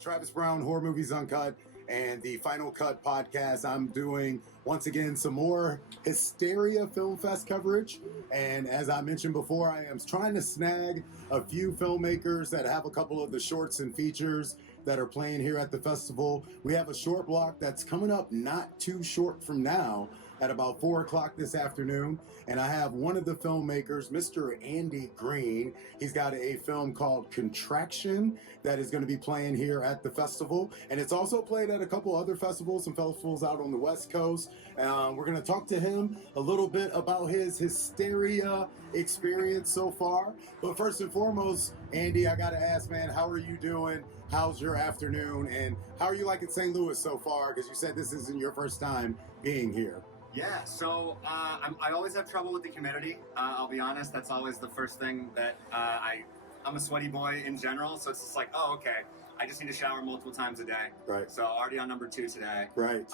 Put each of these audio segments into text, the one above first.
Travis Brown, Horror Movies Uncut, and the Final Cut podcast. I'm doing, once again, some more Hysteria Film Fest coverage. And as I mentioned before, I am trying to snag a few filmmakers that have a couple of the shorts and features that are playing here at the festival. We have a short block that's coming up not too short from now at about 4 o'clock this afternoon. And I have one of the filmmakers, Mr. Andy Greene. He's got a film called Contraction that is going to be playing here at the festival. And it's also played at a couple other festivals, some festivals out on the West Coast. We're going to talk to him a little bit about his Hysteria experience so far. But first and foremost, Andy, I got to ask, man, how are you doing? How's your afternoon? And how are you liking St. Louis so far? Because you said this isn't your first time being here. Yeah, so I always have trouble with the humidity. I'll be honest, that's always the first thing that I'm a sweaty boy in general, so it's just like, oh, okay, I just need to shower multiple times a day. Right. So already on number 2 today. Right.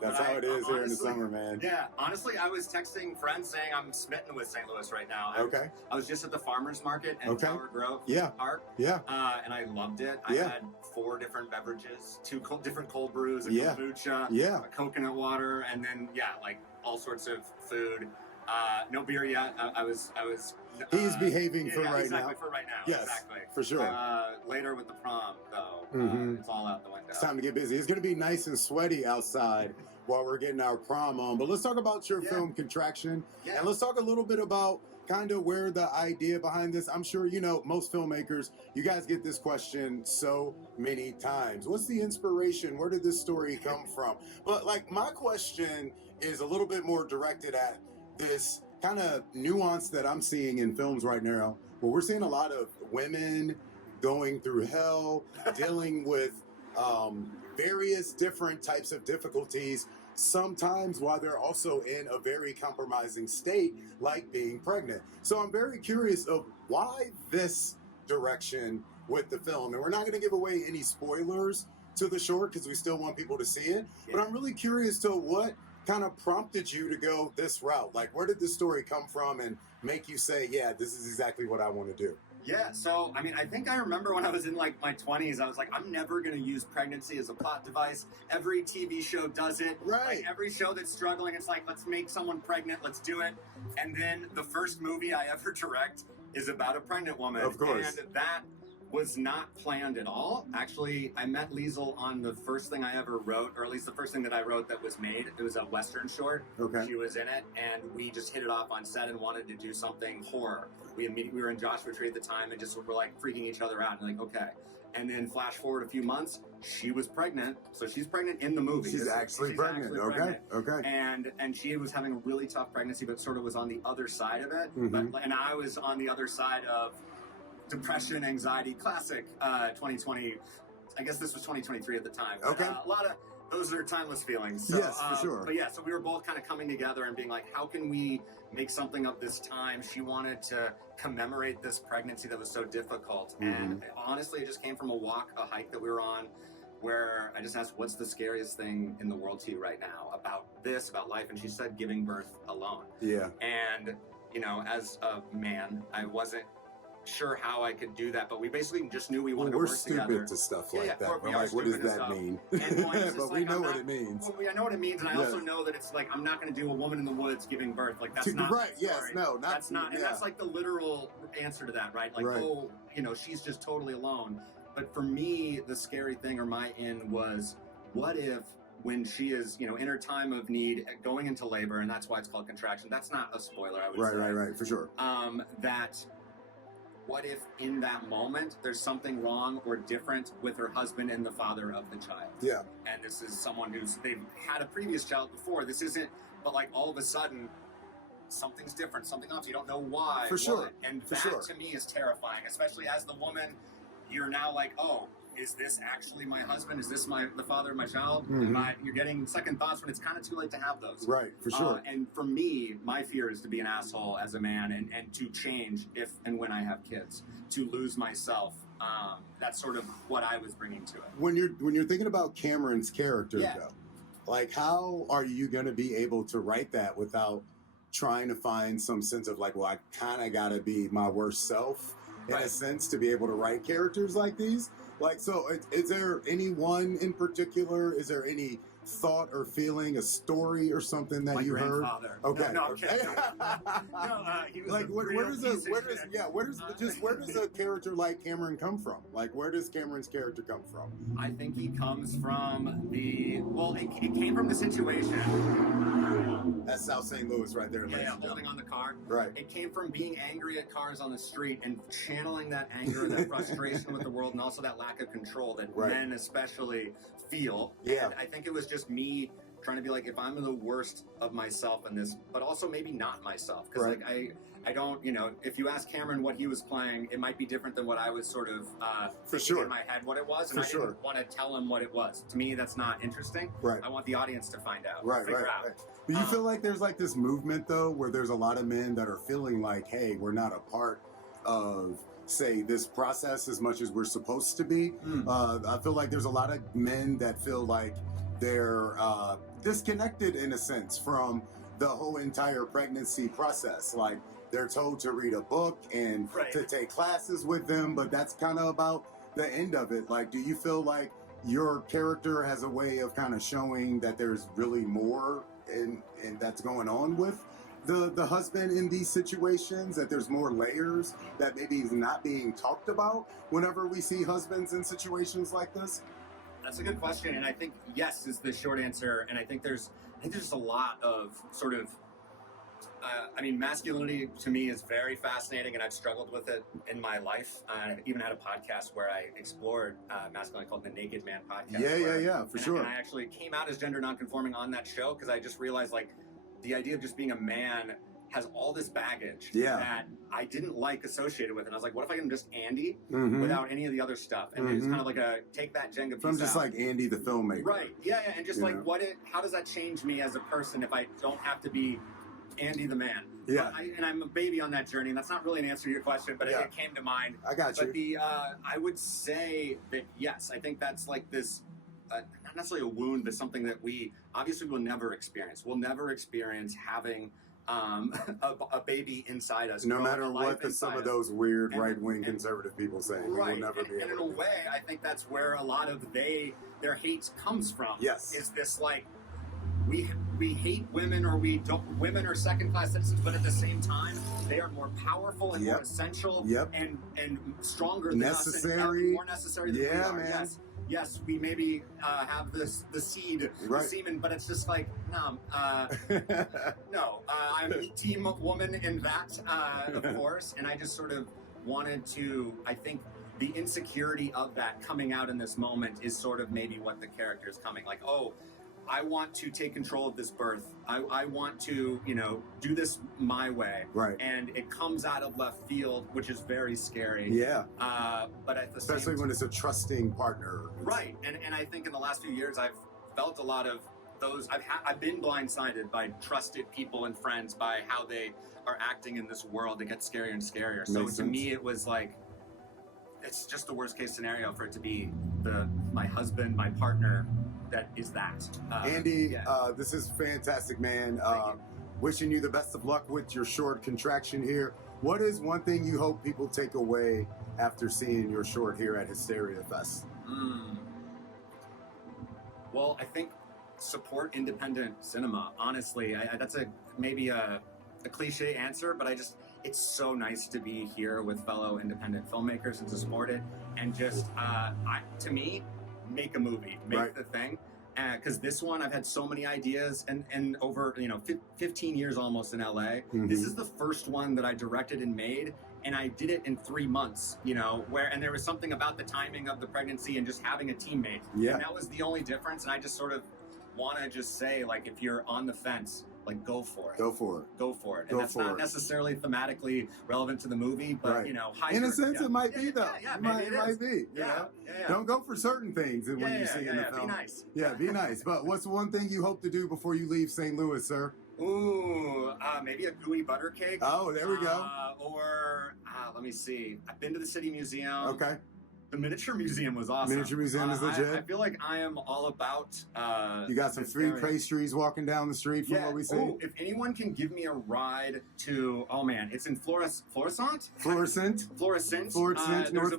That's how it is here in the summer, man. Yeah, honestly, I was texting friends saying I'm smitten with St. Louis right now. I was just at the farmer's market in Tower Grove Park. Yeah. And I loved it. I had 4 different beverages, 2 different cold brews, a kombucha, a coconut water, and then, like all sorts of food. No beer yet. I was. He's behaving for right now. For right now. Yes, exactly. For sure. Later with the prom, though, it's all out the window. It's time to get busy. It's going to be nice and sweaty outside while we're getting our prom on. But let's talk about your film Contraction, and let's talk a little bit about kind of where the idea behind this. I'm sure most filmmakers. You guys get this question so many times. What's the inspiration? Where did this story come from? But my question is a little bit more directed at this kind of nuance that I'm seeing in films right now, where we're seeing a lot of women going through hell, dealing with various different types of difficulties, sometimes while they're also in a very compromising state, like being pregnant. So I'm very curious of why this direction with the film. And we're not going to give away any spoilers to the short because we still want people to see it. But I'm really curious to what kind of prompted you to go this route? Where did this story come from and make you say, yeah, this is exactly what I want to do? Yeah, so, I think I remember when I was in, my 20s, I was like, I'm never going to use pregnancy as a plot device. Every TV show does it. Right. Every show that's struggling, it's like, let's make someone pregnant, let's do it. And then the first movie I ever direct is about a pregnant woman. Of course. And that was not planned at all. Actually, I met Liesl on the first thing I ever wrote, or at least the first thing that I wrote that was made. It was a Western short. Okay. She was in it, and we just hit it off on set and wanted to do something horror. We were in Joshua Tree at the time and just were freaking each other out and okay. And then flash forward a few months, she was pregnant. So she's pregnant in the movie. She's actually pregnant. Okay. And she was having a really tough pregnancy, but sort of was on the other side of it. Mm-hmm. And I was on the other side of depression, anxiety, classic 2020. I guess this was 2023 at the time. Okay. A lot of those are timeless feelings. So, yes, for sure. But so we were both kind of coming together and being like, how can we make something of this time? She wanted to commemorate this pregnancy that was so difficult. Mm-hmm. And honestly, it just came from a hike that we were on, where I just asked, what's the scariest thing in the world to you right now about life? And she said, giving birth alone. Yeah. And, as a man, I wasn't sure how I could do that, but we basically just knew we wanted to work together. We're stupid to stuff like that. We're what does that mean? But we know what it means. Well, I know what it means, and I also know that it's I'm not going to do a woman in the woods giving birth. That's not right. The story. Yes. No. That's not. And that's the literal answer to that, right? Oh, she's just totally alone. But for me, the scary thing, or my end, was what if, when she is, in her time of need, going into labor, and that's why it's called contraction. That's not a spoiler, I would say. Right, for sure. What if in that moment there's something wrong or different with her husband and the father of the child? Yeah. And this is someone they've had a previous child before. This isn't, but all of a sudden, something's different, something else. You don't know why. For sure. And that to me is terrifying, especially as the woman. You're now oh, is this actually my husband? Is this the father of my child? Mm-hmm. You're getting second thoughts when it's kind of too late to have those. Right, for sure. And for me, my fear is to be an asshole as a man and to change if and when I have kids, to lose myself. That's sort of what I was bringing to it. When you're thinking about Cameron's character, though, how are you going to be able to write that without trying to find some sense of well, I kind of got to be my worst self in a sense, to be able to write characters like these. Like, so is there anyone in particular? Is there any thought or feeling, a story or something that you heard? Okay. No, I'm kidding. He was like, where does a character like Cameron come from? Like, where does Cameron's character come from? I think he comes from it came from the situation. That's South St. Louis right there. Yeah, holding on the car. Right. It came from being angry at cars on the street and channeling that anger, that frustration with the world, and also that lack of control that men especially feel. Yeah. And I think it was just me trying to be like, if I'm the worst of myself in this, but also maybe not myself. Because like I don't, if you ask Cameron what he was playing, it might be different than what I was sort of in my head what it was. And I didn't want to tell him what it was. To me, that's not interesting. Right. I want the audience to find out. Figure out. But you feel like there's like this movement, though, where there's a lot of men that are feeling like, hey, we're not a part of, say, this process as much as we're supposed to be. I feel like there's a lot of men that feel like they're disconnected, in a sense, from the whole entire pregnancy process. Like, they're told to read a book and to take classes with them, but that's kind of about the end of it. Like, do you feel like your character has a way of kind of showing that there's really more and that's going on with the husband in these situations, that there's more layers that maybe is not being talked about whenever we see husbands in situations like this? That's a good question, and I think yes is the short answer. And I think there's a lot of sort of masculinity to me is very fascinating, and I've struggled with it in my life. I even had a podcast where I explored masculinity called the Naked Man Podcast. Yeah, for sure. And I actually came out as gender nonconforming on that show because I just realized, like, the idea of just being a man has all this baggage that I didn't like associated with it. And I was like, what if I can just Andy without any of the other stuff? And it's kind of like a take that Jenga piece from just like Andy the filmmaker. Right. Yeah. And just like, how does that change me as a person if I don't have to be Andy the man? Yeah. And I'm a baby on that journey, and that's not really an answer to your question, but it came to mind. I got you. But I would say that, yes, I think that's like this, not necessarily a wound, but something that we obviously will never experience. We'll never experience having a baby inside us. No matter what some of those weird right-wing conservative people say. Right. We will never be able and in a way, I think that's where a lot of their hate comes from. Yes. Is this like, we hate women, or women are second-class citizens, but at the same time, they are more powerful and more essential and stronger than us, and more necessary than we are. Man. Yes, we maybe have the seed, the semen, but it's just like, no, I'm team woman in that, of course, and I just sort of wanted to, I think, the insecurity of that coming out in this moment is sort of maybe what the character is coming, like, I want to take control of this birth. I want to, do this my way. Right. And it comes out of left field, which is very scary. Yeah. But at the especially when it's a trusting partner. Right. And I think in the last few years, I've felt a lot of those. I've been blindsided by trusted people and friends, by how they are acting in this world. It gets scarier and scarier. So to me, it was like, it's just the worst case scenario for it to be my husband, my partner, that is that. Andy, this is fantastic, man. Wishing you the best of luck with your short Contraction here. What is one thing you hope people take away after seeing your short here at Hysteria Fest? Well, I think support independent cinema. Honestly, that's maybe a cliche answer, but it's so nice to be here with fellow independent filmmakers and to support it, and just to me, make a movie, make the thing. Because this one, I've had so many ideas, and over 15 years almost in LA. This is the first one that I directed and made, and I did it in 3 months. And there was something about the timing of the pregnancy and just having a teammate. Yeah, and that was the only difference. And I just sort of want to just say, like, if you're on the fence, like, go for it. Go for it. Go for it. And that's not necessarily thematically relevant to the movie, but, in a sense, it might be, though. Yeah, it might be. Don't go for certain things when you see in the film. Be nice. Yeah, be nice. But what's one thing you hope to do before you leave St. Louis, sir? Ooh, maybe a gooey butter cake. Oh, there we go. Or, let me see. I've been to the City Museum. Okay. The miniature museum was awesome. Miniature museum is legit. I feel like I am all about. You got some free pastries walking down the street from what we see. Oh, if anyone can give me a ride to, oh man, it's in Florissant, North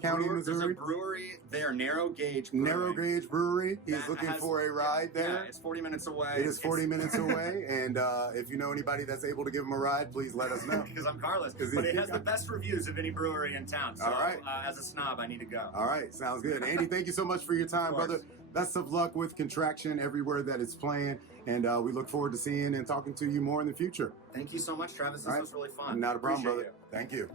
County, Missouri. There's a brewery there, Narrow Gauge Brewing. Narrow Gauge Brewery. He's looking for a ride there. Yeah, it's 40 minutes away. It is 40 minutes away, and if you know anybody that's able to give him a ride, please let us know. Because I'm Carlos. But it has the best reviews of any brewery in town. So, all right. As a snob, I need to go. All right, sounds good. Andy, thank you so much for your time, brother. Best of luck with Contraction everywhere that it's playing, and we look forward to seeing and talking to you more in the future. Thank you so much, Travis. This was really fun. Not a problem, Appreciate brother. Thank you.